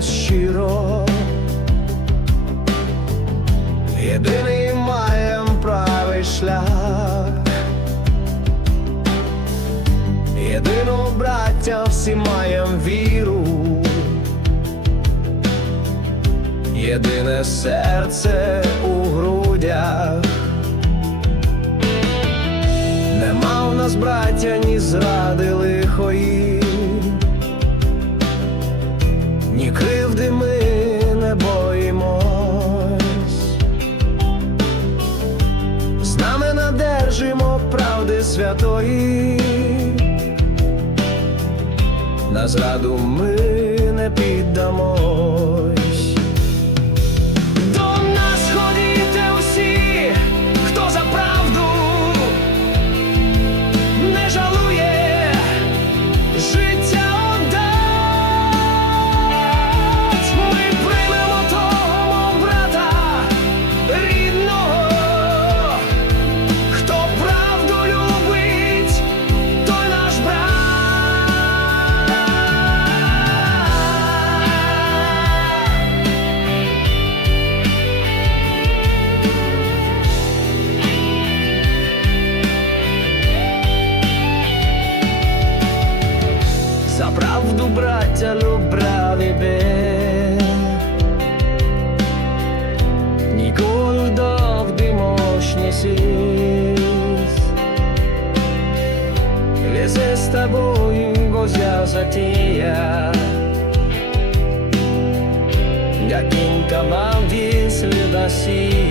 щиро. Єдиний маєм правий шлях. Єдину браття всі маєм віру. Єдине серце у грудях. Нема в нас браття, ні зради лихої, кривди ми не боїмось. З нами надержимо правди святої, на зраду ми не піддамось. правду, браття, любраві би Ніколи довгий мощний світ Лізе з тобою гозя затія Яким камам віслі досі